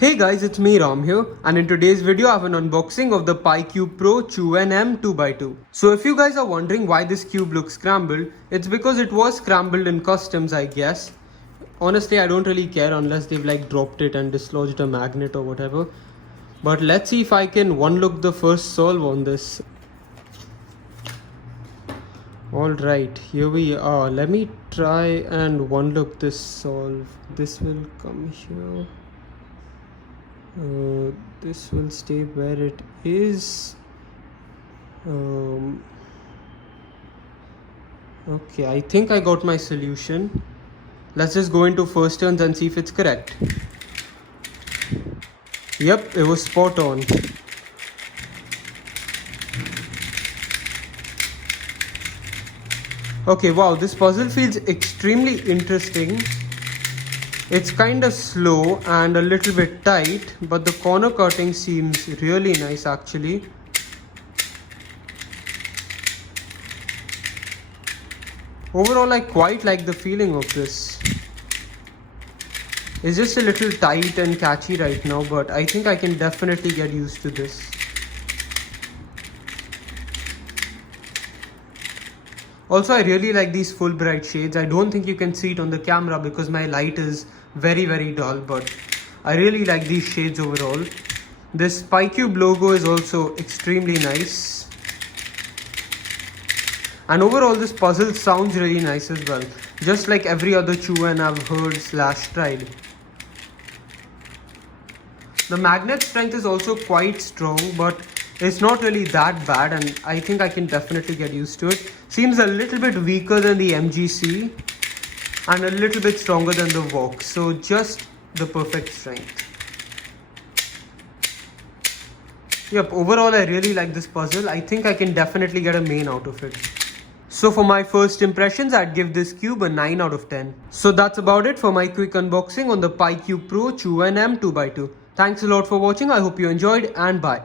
Hey guys, it's me Ram here, and in today's video I have an unboxing of the PiCube Pro Chuwen M 2x2. So if you guys are wondering why this cube looks scrambled, it's because it was scrambled in customs, I guess. Honestly, I don't really care unless they've like dropped it and dislodged a magnet or whatever. But let's see if I can one-look the first solve on this. Alright, here we are. Let me try and one-look this solve. This will come here. This will stay where it is. Okay, I think I got my solution. Let's just go into first turns and see if it's correct. Yep, it was spot on. Okay, wow, this puzzle feels extremely interesting. It's kind of slow and a little bit tight, but the corner cutting seems really nice actually. Overall, I quite like the feeling of this. It's just a little tight and catchy right now, but I think I can definitely get used to this. Also, I really like these full bright shades. I don't think you can see it on the camera because my light is very dull, but I really like these shades overall. This PiCube logo is also extremely nice. And overall, this puzzle sounds really nice as well. Just like every other Chuwen I've heard / tried. The magnet strength is also quite strong, but it's not really that bad, and I think I can definitely get used to it. Seems a little bit weaker than the MGC and a little bit stronger than the Vox, so just the perfect strength. Yep, overall I really like this puzzle. I think I can definitely get a main out of it. So for my first impressions, I'd give this cube a 9 out of 10. So that's about it for my quick unboxing on the PiCube Pro Chuwen M 2x2. Thanks a lot for watching. I hope you enjoyed, and bye.